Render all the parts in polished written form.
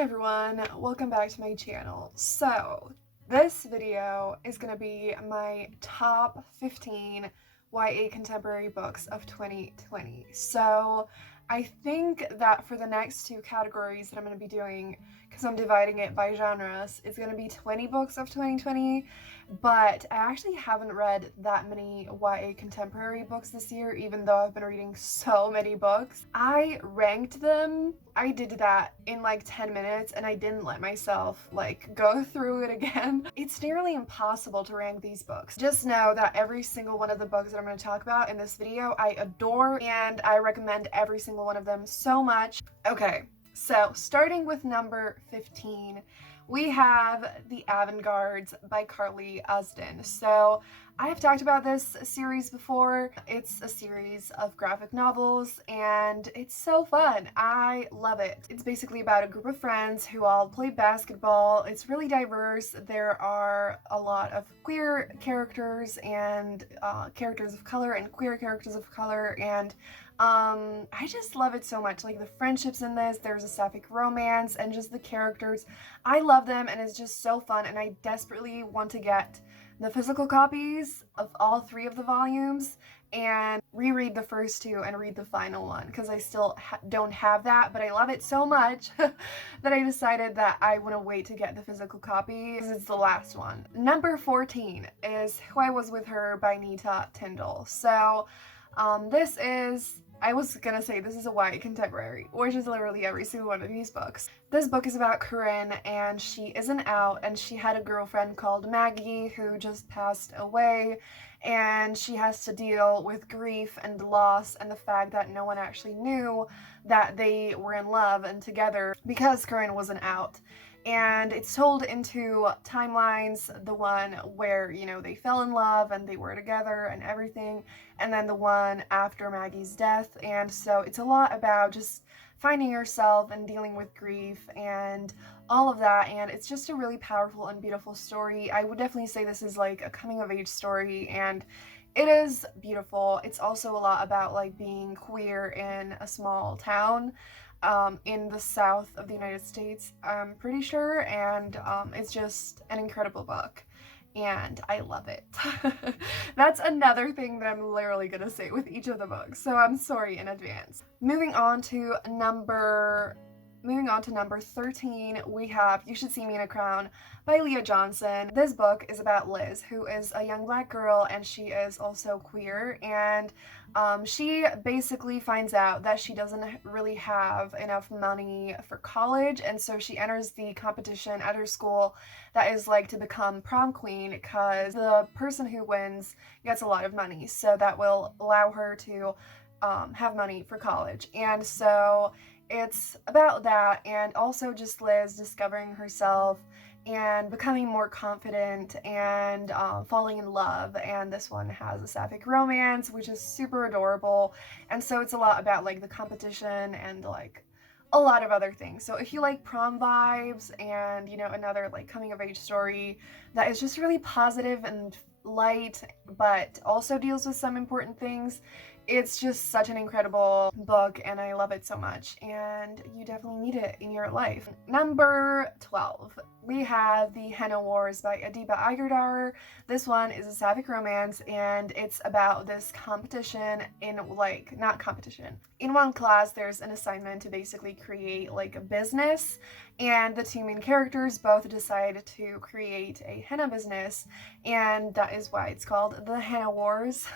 Hi everyone, welcome back to my channel. So, this video is going to be my top 15 YA contemporary books of 2020. So, I think that for the next two categories that I'm going to be doing, because I'm dividing it by genres, it's going to be 20 books of 2020, but I actually haven't read that many YA contemporary books this year, even though I've been reading so many books. I ranked them. I did that in like 10 minutes and I didn't let myself like go through it again. It's nearly impossible to rank these books. Just know that every single one of the books that I'm going to talk about in this video I adore and I recommend every single one of them so much. Okay, so starting with number 15, we have The Avant-Gardes by Carly Usdin. So I have talked about this series before. It's a series of graphic novels and it's so fun. I love it. It's basically about a group of friends who all play basketball. It's really diverse. There are a lot of queer characters and characters of color and queer characters of color, and I just love it so much. Like the friendships in this, there's a sapphic romance, and just the characters. I love them and it's just so fun, and I desperately want to get the physical copies of all three of the volumes and reread the first two and read the final one, because I still don't have that, but I love it so much that I decided that I want to wait to get the physical copy because it's the last one. Number 14 is Who I Was With Her by Nita Tyndall. So this is, I was gonna say this is a YA contemporary, which is literally every single one of these books. This book is about Corinne, and she isn't out, and she had a girlfriend called Maggie who just passed away, and she has to deal with grief and loss and the fact that no one actually knew that they were in love and together because Corinne wasn't out. And it's told in two timelines, the one where, you know, they fell in love and they were together and everything, and then the one after Maggie's death. And so it's a lot about just finding yourself and dealing with grief and all of that, and it's just a really powerful and beautiful story. I would definitely say this is like a coming of age story, and it is beautiful. It's also a lot about like being queer in a small town in the south of the United States, I'm pretty sure, and it's just an incredible book and I love it. That's another thing that I'm literally gonna say with each of the books, so I'm sorry in advance. Moving on to number 13, we have You Should See Me in a Crown by Leah Johnson. This book is about Liz, who is a young black girl, and she is also queer, and she basically finds out that she doesn't really have enough money for college, and so she enters the competition at her school that is like to become prom queen, because the person who wins gets a lot of money, so that will allow her to have money for college. And so it's about that, and also just Liz discovering herself and becoming more confident and falling in love. And this one has a sapphic romance, which is super adorable, and so it's a lot about like the competition and like a lot of other things. So if you like prom vibes and, you know, another like coming of age story that is just really positive and light but also deals with some important things, it's just such an incredible book and I love it so much, and you definitely need it in your life. Number 12, we have The Henna Wars by Adiba Igerdar. This one is a sapphic romance, and it's about this competition in like, not competition. In one class there's an assignment to basically create like a business, and the two main characters both decide to create a henna business, and that is why it's called The Henna Wars.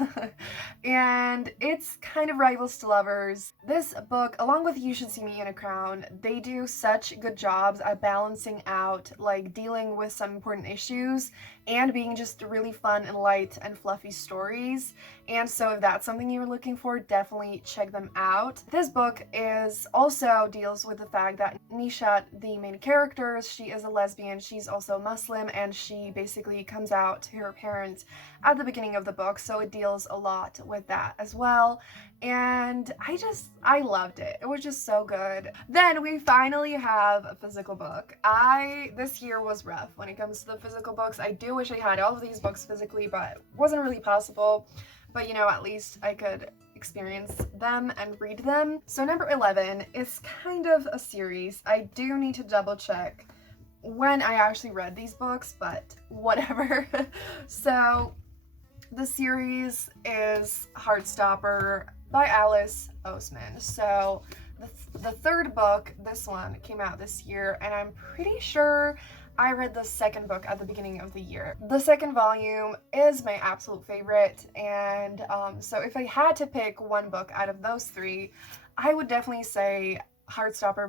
And it's kind of rivals to lovers. This book, along with You Should See Me in a Crown, they do such good jobs at balancing out like dealing with some important issues and being just really fun and light and fluffy stories. And so if that's something you're looking for, definitely check them out. This book is also deals with the fact that Nishat, the main character, she is a lesbian, she's also Muslim, and she basically comes out to her parents at the beginning of the book, so it deals a lot with that as well. And I loved it. It was just so good. Then we finally have a physical book. This year was rough when it comes to the physical books. I do wish I had all of these books physically, but it wasn't really possible. But you know, at least I could experience them and read them. So number 11 is kind of a series. I do need to double check when I actually read these books, but whatever. So the series is Heartstopper by Alice Oseman. So the third book, this one, came out this year, and I'm pretty sure I read the second book at the beginning of the year. The second volume is my absolute favorite, and so if I had to pick one book out of those three, I would definitely say Heartstopper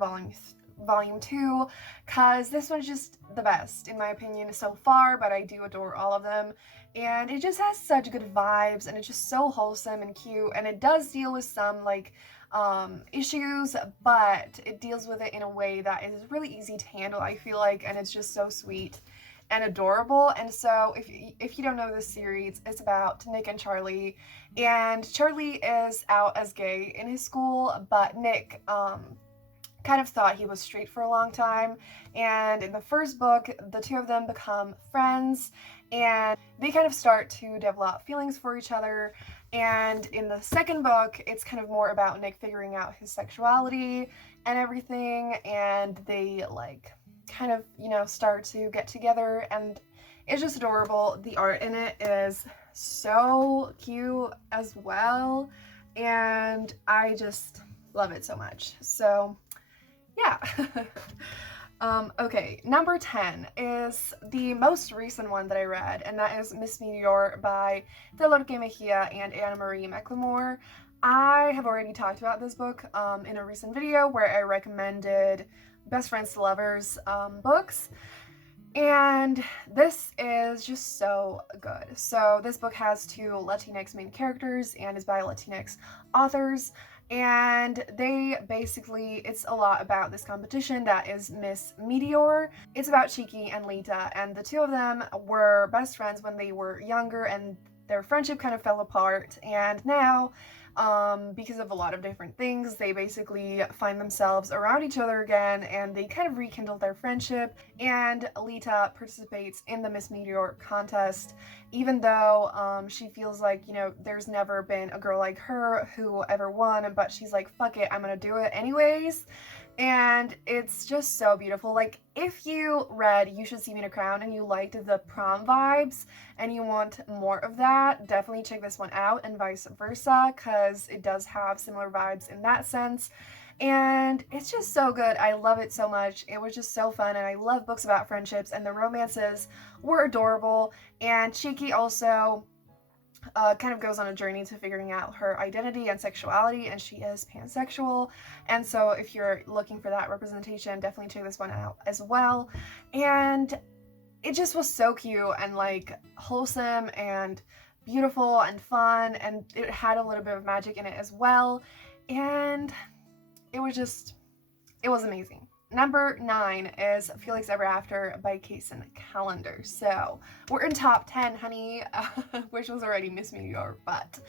Volume 2, because this one's just the best in my opinion so far, but I do adore all of them, and it just has such good vibes, and it's just so wholesome and cute, and it does deal with some like issues, but it deals with it in a way that is really easy to handle, I feel like, and it's just so sweet and adorable. And so if you don't know this series, it's about Nick and Charlie, and Charlie is out as gay in his school, but Nick kind of thought he was straight for a long time, and in the first book the two of them become friends and they kind of start to develop feelings for each other. And in the second book, it's kind of more about Nick figuring out his sexuality and everything, and they like kind of, you know, start to get together, and it's just adorable. The art in it is so cute as well, and I just love it so much. So yeah. Okay, number 10 is the most recent one that I read, and that is Miss Meteor by Delorque Mejia and Anna Marie McLemore. I have already talked about this book in a recent video where I recommended Best Friends to Lovers books, and this is just so good. So this book has two Latinx main characters and is by Latinx authors, and they basically, it's a lot about this competition that is Miss Meteor. It's about Chiki and Lita, and the two of them were best friends when they were younger, and their friendship kind of fell apart, and now because of a lot of different things, they basically find themselves around each other again, and they kind of rekindle their friendship. And Lita participates in the Miss Meteor contest, even though she feels like, you know, there's never been a girl like her who ever won, but she's like, fuck it, I'm gonna do it anyways. And it's just so beautiful. Like, if you read You Should See Me in a Crown and you liked the prom vibes and you want more of that, definitely check this one out, and vice versa, because it does have similar vibes in that sense. And it's just so good. I love it so much. It was just so fun, and I love books about friendships, and the romances were adorable. And Chiki also kind of goes on a journey to figuring out her identity and sexuality, and she is pansexual, and so if you're looking for that representation, definitely check this one out as well. And it just was so cute and like wholesome and beautiful and fun, and it had a little bit of magic in it as well, and it was amazing. Number 9 is Felix Ever After by Kaysen Callender. So we're in top 10, honey, which was already Miss Meteor, but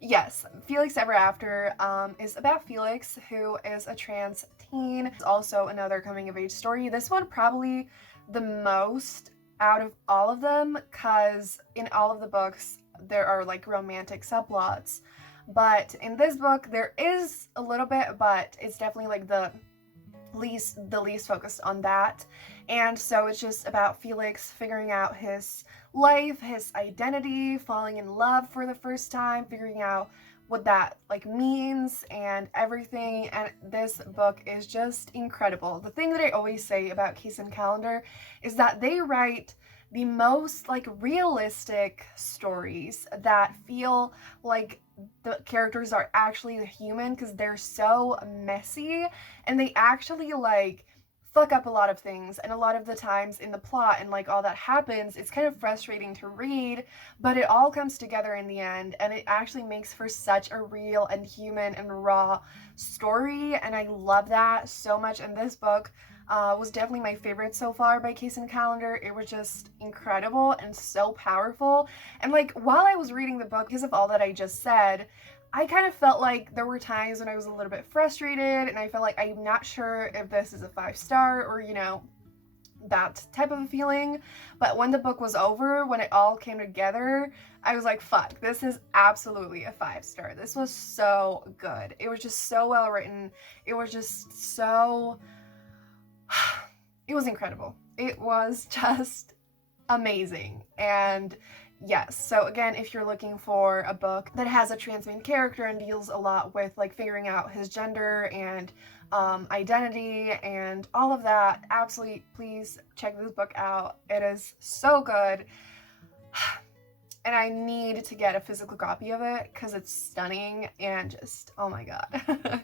yes, Felix Ever After is about Felix, who is a trans teen. It's also another coming of age story. This one probably the most out of all of them, because in all of the books there are like romantic subplots, but in this book there is a little bit, but it's definitely like the least focused on that. And so it's just about Felix figuring out his life, his identity, falling in love for the first time, figuring out what that like means and everything. And this book is just incredible. The thing that I always say about Kaysen Callender is that they write the most like realistic stories that feel like the characters are actually human, because they're so messy and they actually like fuck up a lot of things, and a lot of the times in the plot and like all that happens, it's kind of frustrating to read, but it all comes together in the end, and it actually makes for such a real and human and raw story, and I love that so much. And this book was definitely my favorite so far by Kaysen Callender. It was just incredible and so powerful. And like while I was reading the book, because of all that I just said, I kind of felt like there were times when I was a little bit frustrated, and I felt like I'm not sure if this is a 5-star or, you know, that type of a feeling. But when the book was over, when it all came together, I was like, fuck, this is absolutely a 5-star. This was so good. It was just so well written. It was just so it was incredible. It was just amazing. And yes, so again, if you're looking for a book that has a trans main character and deals a lot with like figuring out his gender and identity and all of that, absolutely please check this book out. It is so good. And I need to get a physical copy of it because it's stunning and just, oh my god.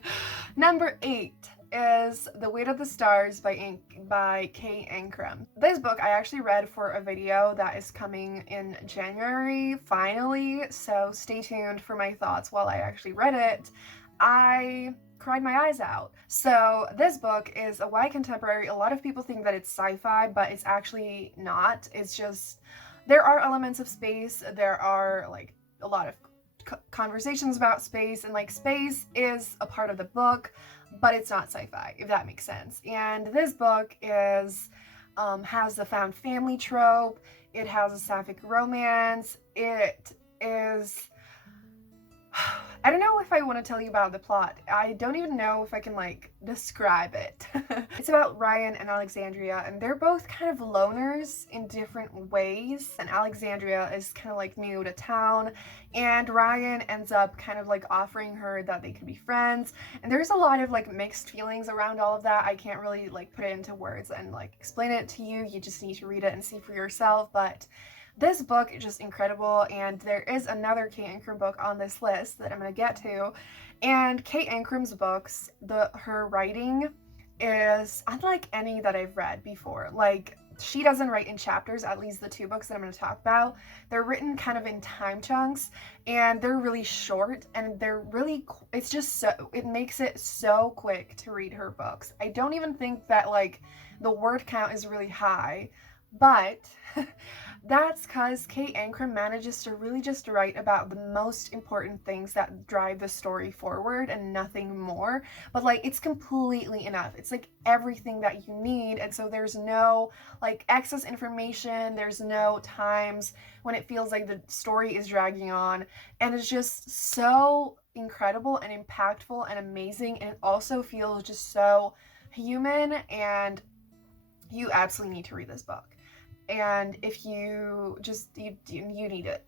Number 8 is The Weight of the Stars by Kay Ancrum. This book I actually read for a video that is coming in January, finally, so stay tuned for my thoughts while I actually read it. I cried my eyes out. So this book is a YA contemporary. A lot of people think that it's sci-fi, but it's actually not. It's just, there are elements of space, there are like a lot of conversations about space, and like space is a part of the book, but it's not sci-fi, if that makes sense. And this book is has the found family trope, it has a sapphic romance, it is I don't know if I want to tell you about the plot. I don't even know if I can like describe it. It's about Ryan and Alexandria, and they're both kind of loners in different ways. And Alexandria is kind of like new to town, and Ryan ends up kind of like offering her that they could be friends. And there's a lot of like mixed feelings around all of that. I can't really like put it into words and like explain it to you. You just need to read it and see for yourself. But this book is just incredible, and there is another Kay Ancrum book on this list that I'm going to get to. And Kay Ancrum's books, her writing is unlike any that I've read before. Like, she doesn't write in chapters, at least the 2 books that I'm going to talk about. They're written kind of in time chunks, and they're really short, and they're really, it's just so, it makes it so quick to read her books. I don't even think that like the word count is really high, but that's because Kay Ancrum manages to really just write about the most important things that drive the story forward and nothing more. But like, it's completely enough. It's like everything that you need. And so there's no like excess information. There's no times when it feels like the story is dragging on. And it's just so incredible and impactful and amazing. And it also feels just so human, and you absolutely need to read this book. And if you just, you need it.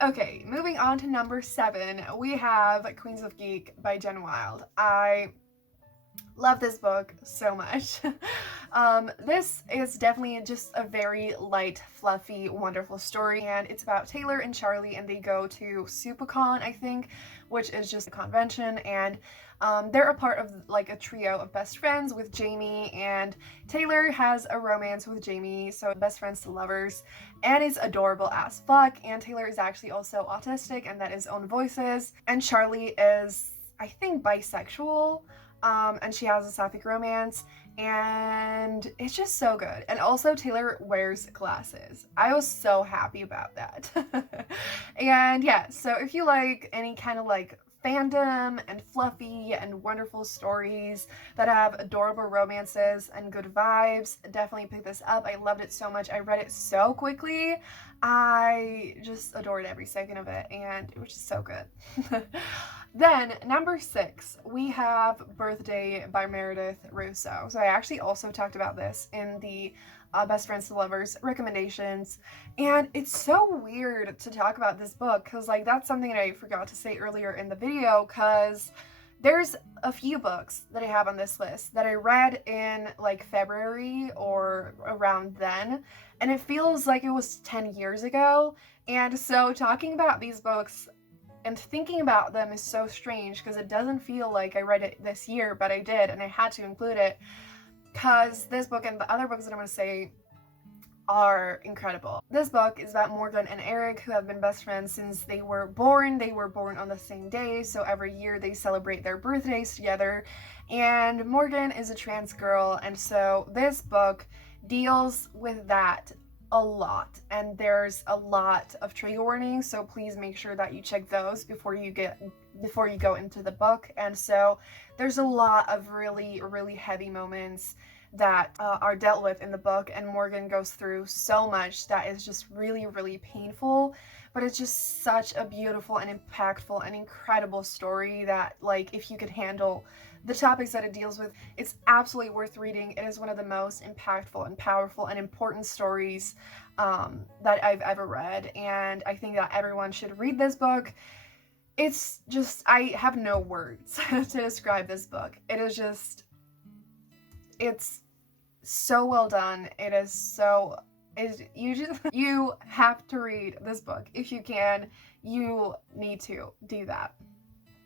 Okay, moving on to number 7, we have Queens of Geek by Jen Wilde. I love this book so much. This is definitely just a very light, fluffy, wonderful story, and it's about Taylor and Charlie, and they go to SuperCon, I think, which is just a convention, and they're a part of like a trio of best friends with Jamie, and Taylor has a romance with Jamie, so best friends to lovers, and is adorable as fuck. And Taylor is actually also autistic and that his own voices, and Charlie is, I think, bisexual, and she has a sapphic romance, and it's just so good. And also Taylor wears glasses. I was so happy about that. And yeah, so if you like any kind of like fandom and fluffy and wonderful stories that have adorable romances and good vibes, definitely pick this up. I loved it so much. I read it so quickly. I just adored every second of it, and it was just so good. Then number 6, we have Birthday by Meredith Russo. So I actually also talked about this in the Best Friends to Lovers recommendations, and it's so weird to talk about this book because like that's something I forgot to say earlier in the video, because there's a few books that I have on this list that I read in like February or around then, and it feels like it was 10 years ago. And so talking about these books and thinking about them is so strange because it doesn't feel like I read it this year, but I did, and I had to include it because this book and the other books that I'm going to say are incredible. This book is about Morgan and Eric, who have been best friends since they were born. They were born on the same day, so every year they celebrate their birthdays together. And Morgan is a trans girl, and so this book deals with that a lot, and there's a lot of trigger warnings, so please make sure that you check those before you go into the book. And so there's a lot of really heavy moments that are dealt with in the book, and Morgan goes through so much that is just really, really painful, but it's just such a beautiful and impactful and incredible story that, like, if you could handle the topics that it deals with, it's absolutely worth reading. It is one of the most impactful and powerful and important stories that I've ever read, and I think that everyone should read this book. It's just, I have no words to describe this book. It is just, it's so well done. It is so, you have to read this book. If you can, you need to do that.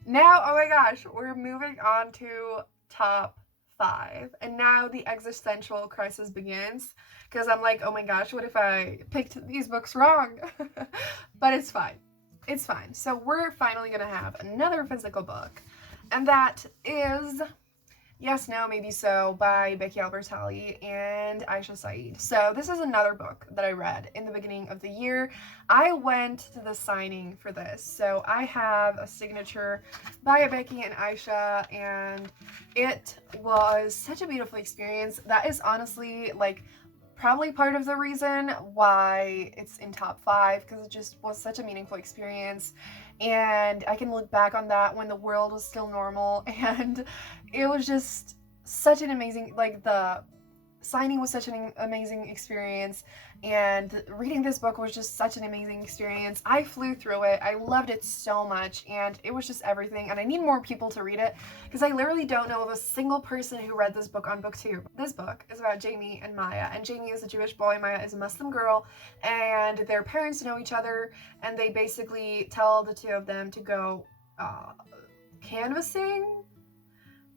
Now, oh my gosh, we're moving on to top 5. And now the existential crisis begins, because I'm like, oh my gosh, what if I picked these books wrong? But it's fine. It's fine. So we're finally gonna have another physical book, and that is Yes, No, Maybe So by Becky Albertalli and Aisha Saeed. So this is another book that I read in the beginning of the year. I went to the signing for this. So I have a signature by Becky and Aisha, and it was such a beautiful experience. That is honestly, like, probably part of the reason why it's in top 5, because it just was such a meaningful experience, and I can look back on that when the world was still normal, and it was just such an amazing, like, the signing was such an amazing experience, and reading this book was just such an amazing experience. I flew through it. I loved it so much, and it was just everything, and I need more people to read it, because I literally don't know of a single person who read this book on BookTube. This book is about Jamie and Maya, and Jamie is a Jewish boy, Maya is a Muslim girl, and their parents know each other, and they basically tell the two of them to go canvassing?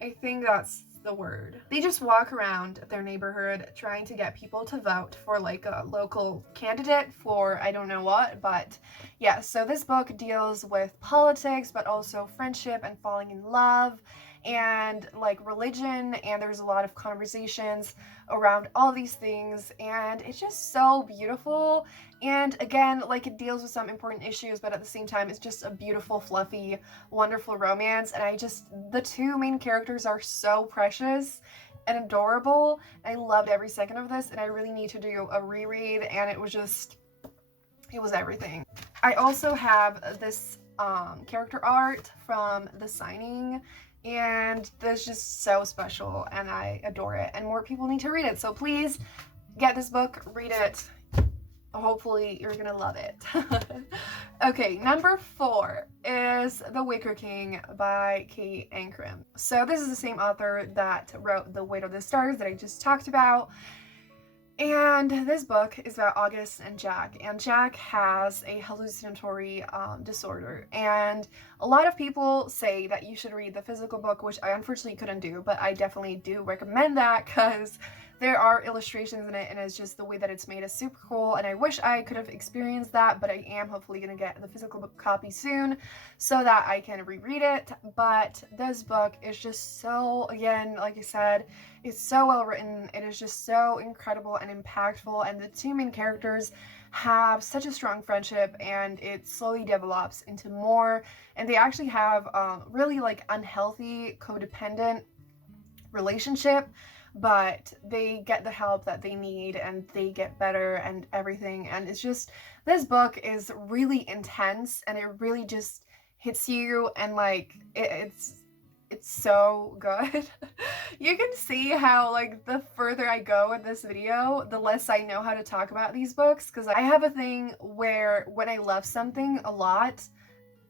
I think that's the word. They just walk around their neighborhood trying to get people to vote for, like, a local candidate for I don't know what, but yeah, so this book deals with politics, but also friendship and falling in love and, like, religion, and there's a lot of conversations around all these things, and it's just so beautiful. And again, like, it deals with some important issues, but at the same time it's just a beautiful, fluffy, wonderful romance, and the two main characters are so precious and adorable. I loved every second of this, and I really need to do a reread, and it was everything. I also have this character art from the signing, and that's just so special, and I adore it, and more people need to read it. So please get this book, read it. Hopefully you're gonna love it. Okay, number 4 is The Wicker King by Kate Ankrum. So this is the same author that wrote The Weight of the Stars that I just talked about. And this book is about August and Jack. And Jack has a hallucinatory disorder. And a lot of people say that you should read the physical book, which I unfortunately couldn't do, but I definitely do recommend that, because there are illustrations in it, and it's just the way that it's made is super cool, and I wish I could have experienced that, but I am hopefully going to get the physical book copy soon so that I can reread it. But this book is just so, again, like I said, it's so well written. It is just so incredible and impactful, and the two main characters have such a strong friendship, and it slowly develops into more, and they actually have really, like, unhealthy codependent relationship, but they get the help that they need, and they get better and everything. And it's just, this book is really intense, and it really just hits you, and, like, it's so good. You can see how, like, the further I go in this video, the less I know how to talk about these books, because I have a thing where when I love something a lot,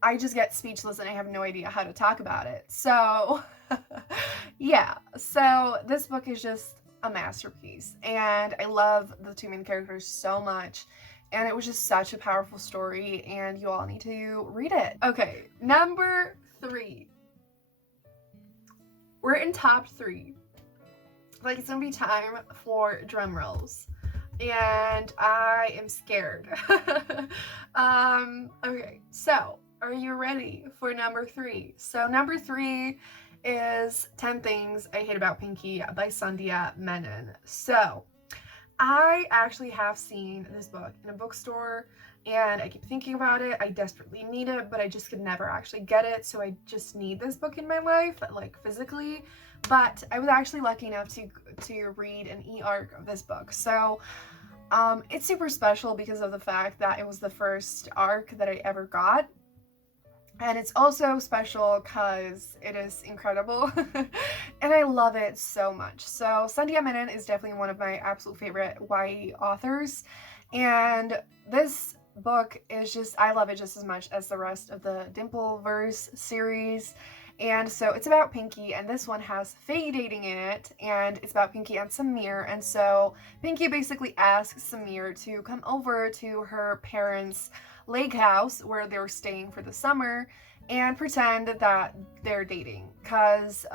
I just get speechless and I have no idea how to talk about it. So yeah, so this book is just a masterpiece, and I love the two main characters so much, and it was just such a powerful story, and you all need to read it. Okay, number 3. We're in top 3. Like, it's gonna be time for drum rolls, and I am scared. Okay, so are you ready for number 3? So number 3 is 10 Things I Hate About Pinkie by Sandhya Menon. So I actually have seen this book in a bookstore, and I keep thinking about it. I desperately need it, but I just could never actually get it, so I just need this book in my life, like, physically. but I was actually lucky enough to read an e-arc of this book. So it's super special because of the fact that it was the first arc that I ever got. And it's also special because it is incredible and I love it so much. So Sandhya Menon is definitely one of my absolute favorite YA authors, and this book is just, I love it just as much as the rest of the Dimpleverse series. And so it's about Pinkie, and this one has Faye dating in it, and it's about Pinkie and Samir. And so Pinkie basically asks Samir to come over to her parents' lake house where they're staying for the summer and pretend that they're dating, because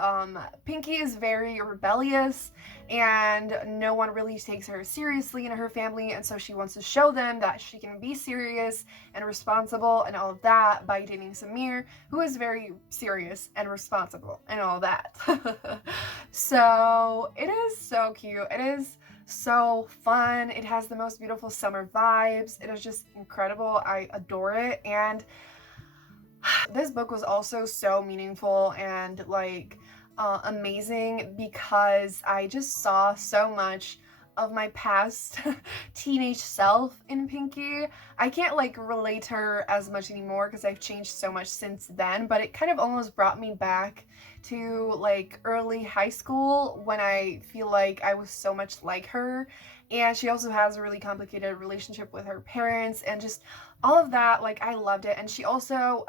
Pinkie is very rebellious and no one really takes her seriously in her family, and so she wants to show them that she can be serious and responsible and all of that by dating Samir, who is very serious and responsible and all that. So it is so cute. It is so fun. It has the most beautiful summer vibes. It is just incredible. I adore it. And this book was also so meaningful and like amazing because I just saw so much of my past teenage self in Pinkie. I can't like relate to her as much anymore because I've changed so much since then, but it kind of almost brought me back to like early high school when I feel like I was so much like her. And she also has a really complicated relationship with her parents and just all of that. Like, I loved it. And she also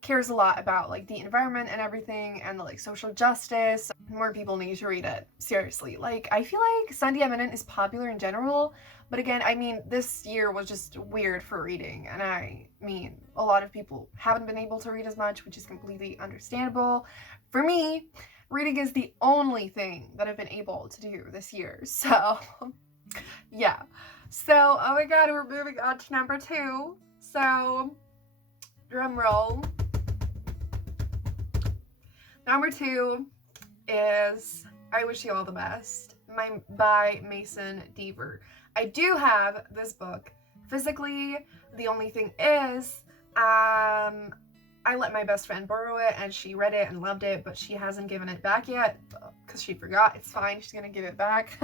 cares a lot about like the environment and everything and like social justice. More people need to read it, seriously. Like, I feel like Sandhya Menon is popular in general, but again, I mean, this year was just weird for reading, and I mean, a lot of people haven't been able to read as much, which is completely understandable. For me, reading is the only thing that I've been able to do this year, so yeah. So, oh my god, we're moving on to number 2. So, drum roll. Number 2 is I Wish You All the Best by Mason Deaver. I do have this book physically. The only thing is, I let my best friend borrow it and she read it and loved it, but she hasn't given it back yet because she forgot. It's fine, she's gonna give it back.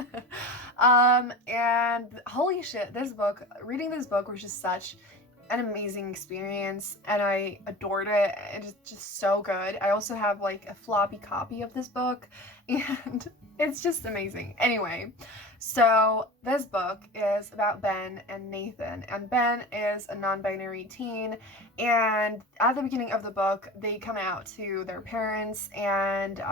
And holy shit, reading this book was just such an amazing experience, and I adored it. It's just so good. I also have like a floppy copy of this book, and it's just amazing. Anyway, so this book is about Ben and Nathan, and Ben is a non-binary teen, and at the beginning of the book they come out to their parents and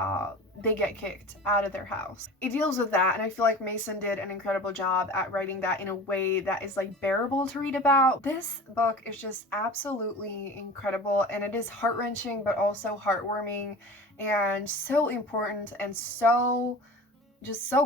they get kicked out of their house. It deals with that, and I feel like Mason did an incredible job at writing that in a way that is like bearable to read about. This book is just absolutely incredible, and it is heart-wrenching but also heartwarming and so important and so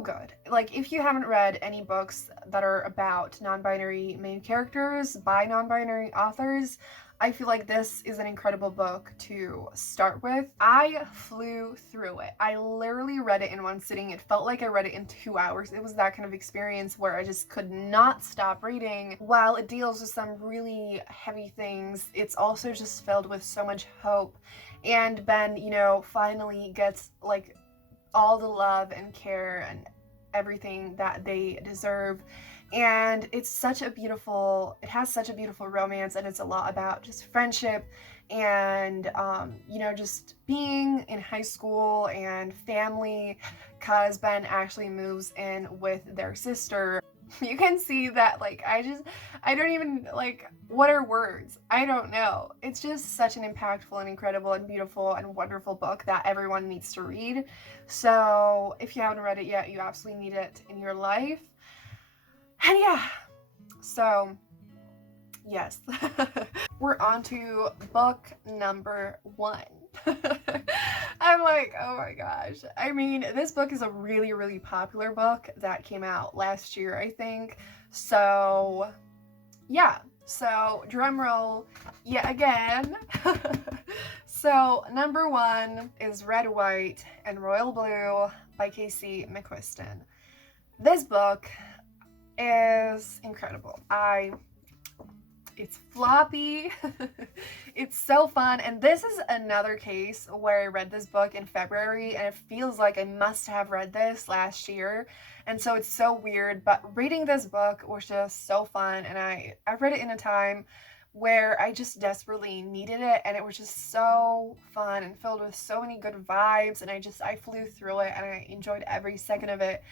good. Like, if you haven't read any books that are about non-binary main characters by non-binary authors, I feel like this is an incredible book to start with. I flew through it. I literally read it in one sitting. It felt like I read it in 2 hours. It was that kind of experience where I just could not stop reading. While it deals with some really heavy things, it's also just filled with so much hope. And Ben, you know, finally gets like all the love and care and everything that they deserve. And it has such a beautiful romance, and it's a lot about just friendship and you know, just being in high school and family, because Ben actually moves in with their sister. You can see that, like, I don't even, like, what are words? I don't know. It's just such an impactful and incredible and beautiful and wonderful book that everyone needs to read. So if you haven't read it yet, you absolutely need it in your life. And yeah, so yes. We're on to book number 1. I'm like, oh my gosh. I mean, this book is a really, really popular book that came out last year, I think. So yeah, so drum roll yet again. So number 1 is Red, White, and Royal Blue by Casey McQuiston. This book is incredible. It's floppy. It's so fun. And this is another case where I read this book in February and it feels like I must have read this last year. And so it's so weird, but reading this book was just so fun. And I read it in a time where I just desperately needed it, and it was just so fun and filled with so many good vibes, and I flew through it and I enjoyed every second of it.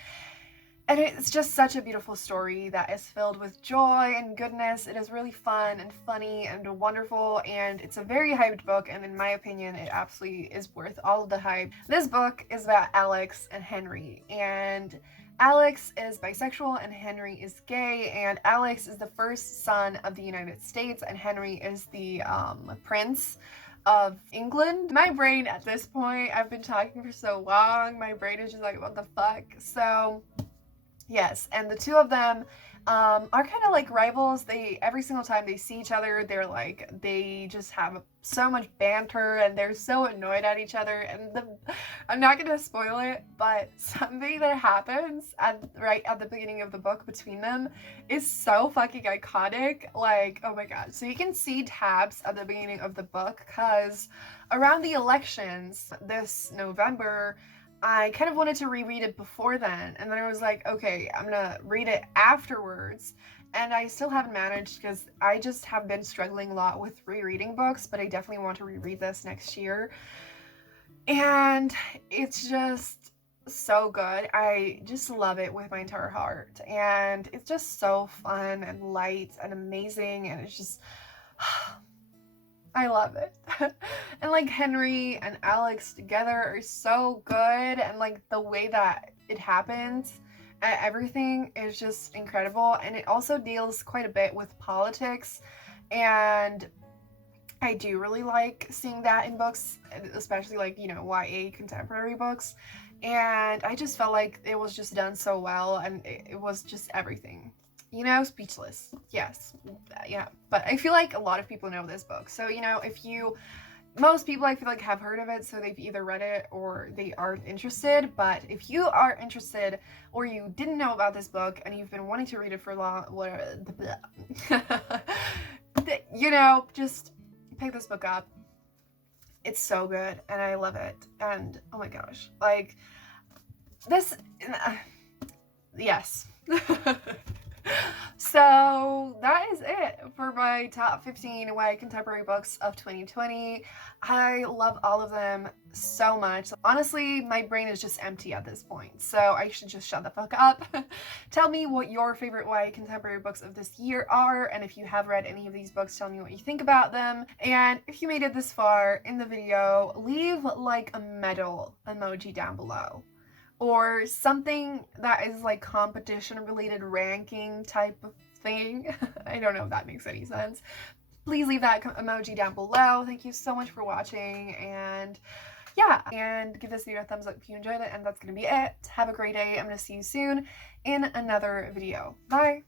And it's just such a beautiful story that is filled with joy and goodness. It is really fun and funny and wonderful, and it's a very hyped book, and in my opinion, it absolutely is worth all of the hype. This book is about Alex and Henry, and Alex is bisexual and Henry is gay, and Alex is the first son of the United States and Henry is the prince of England. My brain at this point, I've been talking for so long, my brain is just like, what the fuck? So yes, and the two of them are kind of like rivals. Every single time they see each other, they just have so much banter and they're so annoyed at each other. And I'm not gonna spoil it, but something that happens right at the beginning of the book between them is so fucking iconic. Like, oh my god. So you can see tabs at the beginning of the book because around the elections this November, I kind of wanted to reread it before then, and then I was like, okay, I'm gonna read it afterwards, and I still haven't managed because I just have been struggling a lot with rereading books, but I definitely want to reread this next year, and it's just so good. I just love it with my entire heart, and it's just so fun and light and amazing, and it's just... I love it. And like Henry and Alex together are so good, and like the way that it happens and everything is just incredible. And it also deals quite a bit with politics, and I do really like seeing that in books, especially like, you know, YA contemporary books. And I just felt like it was just done so well, and it was just everything. You know, speechless. Yes. Yeah. But I feel like a lot of people know this book. So, you know, most people I feel like have heard of it, so they've either read it or they aren't interested. But if you are interested or you didn't know about this book and you've been wanting to read it for long, you know, just pick this book up. It's so good and I love it. And oh my gosh, like this, yes. So that is it for my top 15 YA contemporary books of 2020. I love all of them so much. Honestly, my brain is just empty at this point, so I should just shut the fuck up. Tell me what your favorite YA contemporary books of this year are, and if you have read any of these books, tell me what you think about them. And if you made it this far in the video, leave like a medal emoji down below, or something that is like competition related ranking type of thing. I don't know if that makes any sense. Please leave that emoji down below. Thank you so much for watching, and yeah, and give this video a thumbs up if you enjoyed it, and that's gonna be it. Have a great day. I'm gonna see you soon in another video. Bye.